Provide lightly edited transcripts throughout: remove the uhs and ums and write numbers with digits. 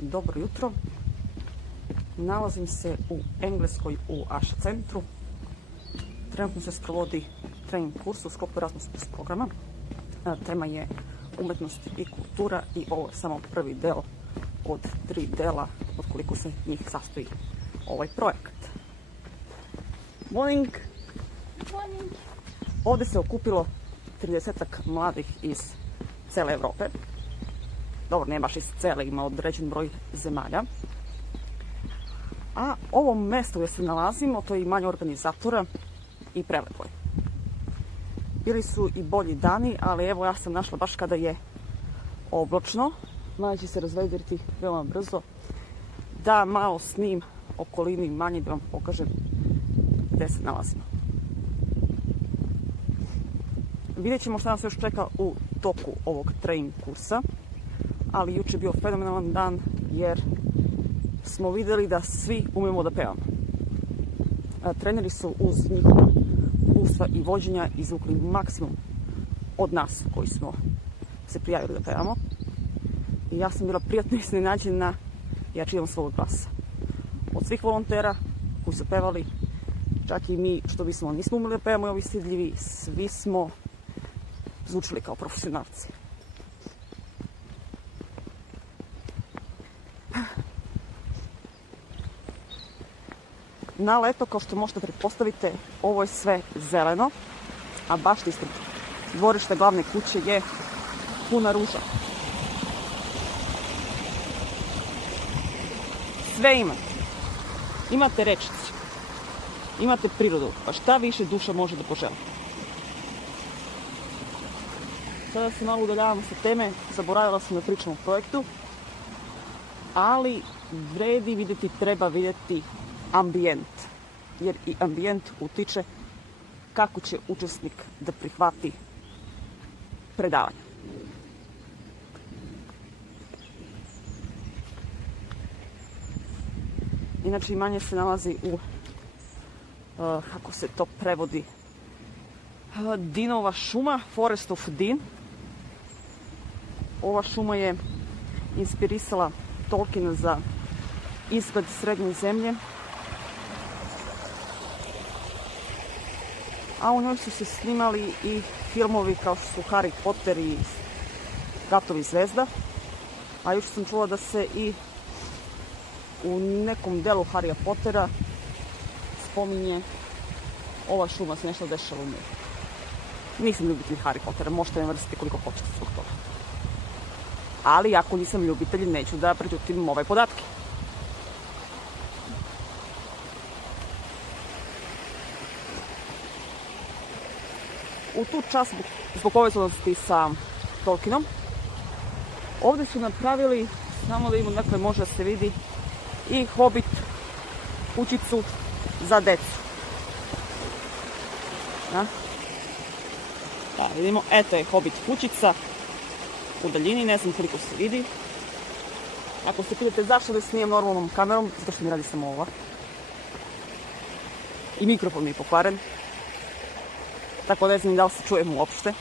Dobro jutro. Nalazim se u Engleskoj u Aša centru. Trenutno se sprovodi trening kurs u sklopu Erasmus programa. Tema je umetnost i kultura i ovo je samo prvi del od 3 dela od koliko se njih sastoji ovaj projekat. Morning! Morning. Ovdje se okupilo 30-ak mladih iz cele Evrope. Dobro, ne baš iz cele, ima određen broj zemalja. A ovo mesto gdje se nalazimo, to je imanje organizatora i prelepo je. Bili su i bolji dani, ali evo ja sam našla baš kada je oblačno. Manje će se razvedriti veoma brzo. Da malo snim okolini manje da vam pokažem gdje se nalazimo. Vidjet ćemo šta nas još čeka u toku ovog trening kursa. Ali juče je bio fenomenalan dan jer smo vidjeli da svi umijemo da pevamo. Treneri su uz njihova ustva i vođenja izvukli maksimum od nas koji smo se prijavili da pevamo. I ja sam bila prijatno iznenađena jačinom svog glasa. Od svih volontera koji su pevali, čak i mi što bismo nismo umeli da pevamo i ovi stidljivi, svi smo zvučili kao profesionalci. Na leto, kao što možete pretpostaviti, ovo je sve zeleno, a baš ispred dvorišta glavne kuće je puna ruža. Sve imate. Imate rečicu, imate prirodu, pa šta više duša može da poželi. Sada se malo udaljavamo sa teme, zaboravila sam da pričam o projektu, ali vredi vidjeti, treba vidjeti ambijent, jer i ambijent utiče kako će učesnik da prihvati predavanje. Inače, imanje se nalazi u, kako se to prevodi, Deanova šuma, Forest of Dean. Ova šuma je inspirisala Tolkiena za izgled srednje zemlje, a u njoj su se snimali i filmovi kao što su Harry Potter i Ratovi zvezda. A još sam čula da se i u nekom delu Harrya Pottera spominje ova šuma, se nešto dešava u njoj. Nisam ljubitelj Harry Pottera, možete me vrstiti koliko hoćete zbog toga. Ali ako nisam ljubitelj, neću da prećutim ove podatke. U tu čast zbog povezanosti sa Tolkienom, ovdje su napravili, samo da imamo, dakle može da se vidi, i Hobbit kućicu za decu. Da, vidimo, eto je Hobbit kućica u daljini, ne znam koliko se vidi. Ako se pitate zašto da snijem normalnom kamerom, zato što mi radi samo ova. I mikrofon mi je pokvaren. Tako ne znam da li se čujem uopšte.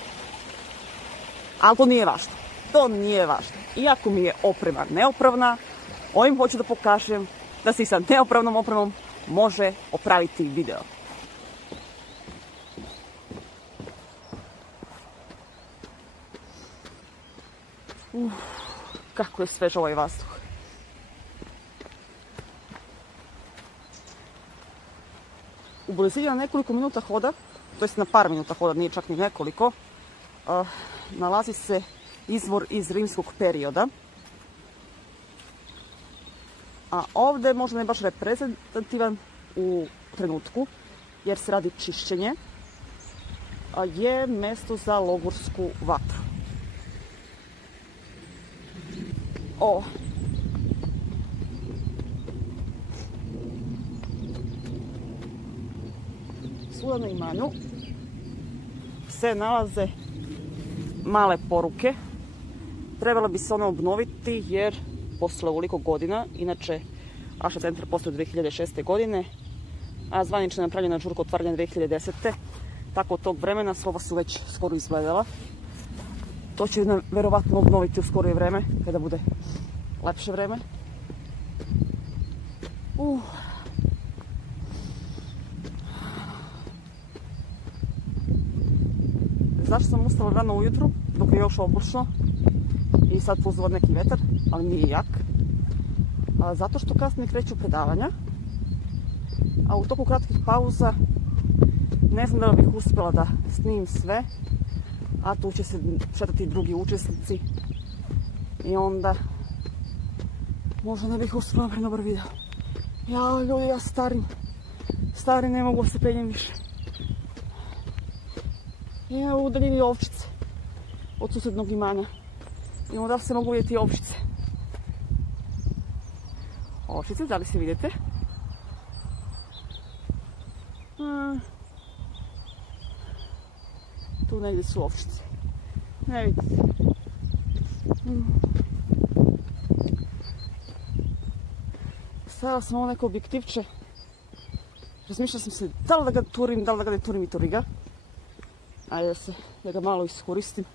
Ali to nije važno. To nije važno. Iako mi je oprema neopravna, ovim hoću da pokažem da se i sa neopravnom opremom može opraviti video. Kako je svež ovaj vazduh. U blizini na nekoliko minuta hoda, to jest na par minuta hoda, nije čak ni nekoliko, nalazi se izvor iz rimskog perioda. A ovdje možda ne baš reprezentativan u trenutku, jer se radi čišćenje, je mjesto za logorsku vatru. Svuda na imanju se nalaze male poruke. Trebalo bi se one obnoviti jer posle ovoliko godina, inače Aša centar postoji 2006. godine, a zvanično je napravljena žurka otvaranja 2010. Tako od tog vremena slova su već skoro izgledala. To će verovatno obnoviti u skorije vreme, kada bude lepše vreme. Zašto sam ustala rano ujutru, dok je još oblačno i sad pozvao neki vetar, ali nije jak? Zato što kasnije kreću predavanja, a u toku kratkih pauza ne znam da li bih uspjela da snimim sve, a tu će se šetati drugi učesnici i onda možda ne bih uspjela napraviti dobar video. Ja, ljudi, ja stari, ne mogu se penjem više. I evo u daljini ovčice od susjednog imanja. I onda se mogu vidjeti ovčice. Ovčice, da li se vidite? Tu negdje su ovčice. Ne vidite. Stavila sam ovo neko objektivče. Razmišljala sam se da li da ga turim, da li da ga ne turim i turi ga. Ajde da ga malo iskoristim.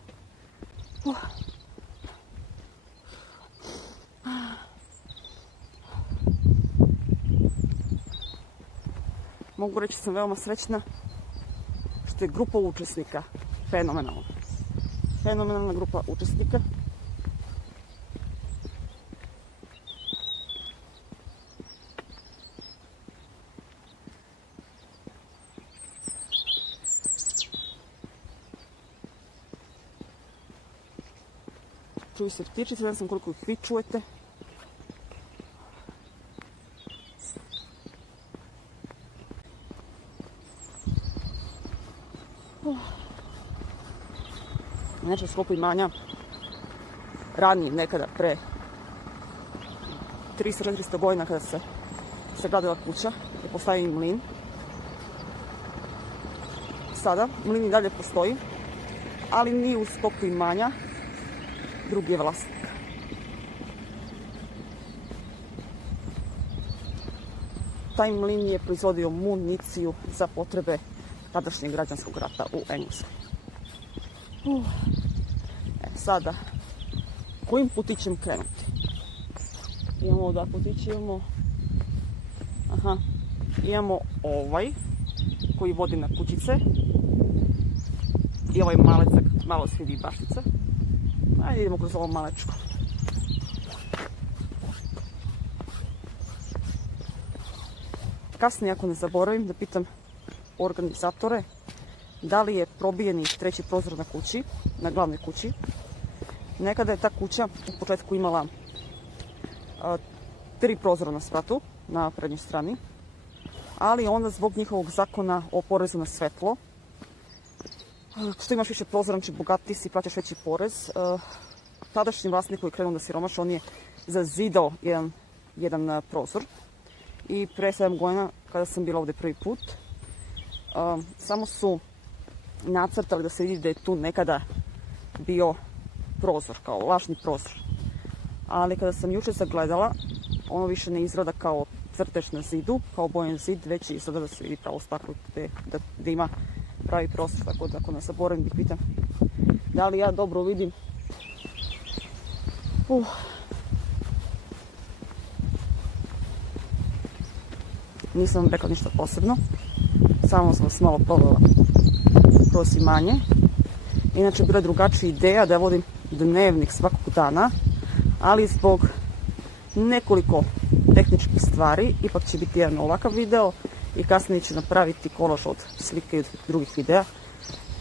Mogu reći da sam veoma srećna što je grupa učesnika fenomenalna. Fenomenalna grupa učesnika. Čuju se ptičice, ne znam koliko ih vi čujete. Inače, u sklopu imanja ranije, nekada pre 300-400 godina kada se gradila kuća je postavio mlin. Sada mlin i dalje postoji, ali nije u sklopu imanja, drugi je vlasnik. Taj mlin je proizvodio municiju za potrebe tadašnjeg građanskog rata u Engleskoj. Sada, kojim putićem krenuti? Imamo dva putića, imamo ovaj koji vodi na kućice i ovaj malecak, malo se vidi baštica. Ajde idemo kroz ovo malečko. Kasnije, ako ne zaboravim, da pitam organizatore da li je probijeni treći prozor na kući, na glavnoj kući. Nekada je ta kuća u početku imala 3 prozora na spratu, na prednjoj strani, ali onda zbog njihovog zakona o porezu na svetlo, što imaš više prozora, znači bogatiji si, plaćaš veći porez, tadašnji vlasnik koji je krenuo da siromaši, on je zazidao jedan prozor. I pre 7 godina, kada sam bila ovdje prvi put, samo su nacrtali da se vidi da je tu nekada bio prozor, kao lažni prozor. Ali kada sam jučer zagledala, ono više ne izgleda kao crtež na zidu, kao obojen zid, već izgleda da se vidi pravo staklo gdje ima pravi prozor, tako da ako ne zaboravim bih pitam da li ja dobro vidim. Nisam vam rekla ništa posebno, samo sam vas malo provela kroz imanje. Inače, bila je drugačija ideja da vodim dnevnik svakog dana, ali zbog nekoliko tehničkih stvari ipak će biti jedan ovakav video i kasnije ću napraviti kolaž od slike i od drugih videa.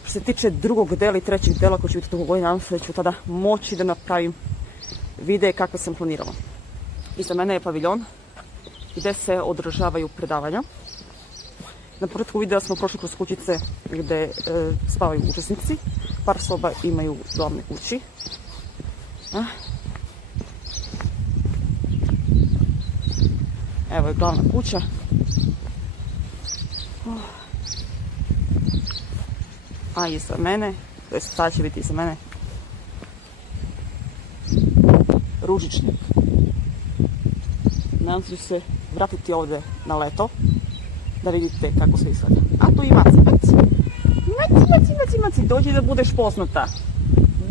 Što se tiče drugog dela i trećeg dela koji će biti toliko godina, nadam se da ću tada moći da napravim videe kakve sam planirala. Iza mene je paviljon gdje se održavaju predavanja. Na početku videa smo prošli kroz kućice gdje spavaju učesnici. Par soba imaju u glavnoj kući. Evo je glavna kuća. A iza mene, to je sad će biti iza mene, ružičnik. Nadam se ću se vratiti ovdje na leto, da vidite kako se izgleda. A tu i Maci, dođi da budeš poznata.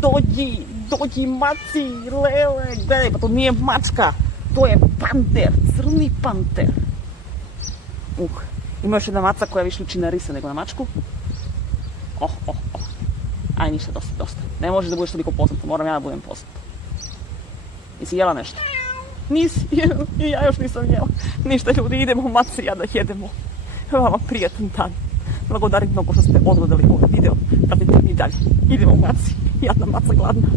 Dođi, dođi maci, lele, gledaj, pa to nije mačka, to je panter, crni panter. Ima još jedna maca koja više liči na risa nego na mačku. Aj, ništa, dosta. Ne možeš da budeš toliko poznata, moram ja da budem poznata. Jesi jela nešto? Nisi jela, i ja još nisam jela. Ništa ljudi, idemo maci, ja da jedemo. Vama prijatan dan. Blagodarim mnogo što ste odgledali ovaj video. Pratite mi dalje. Idemo maci, jadna maca gladna.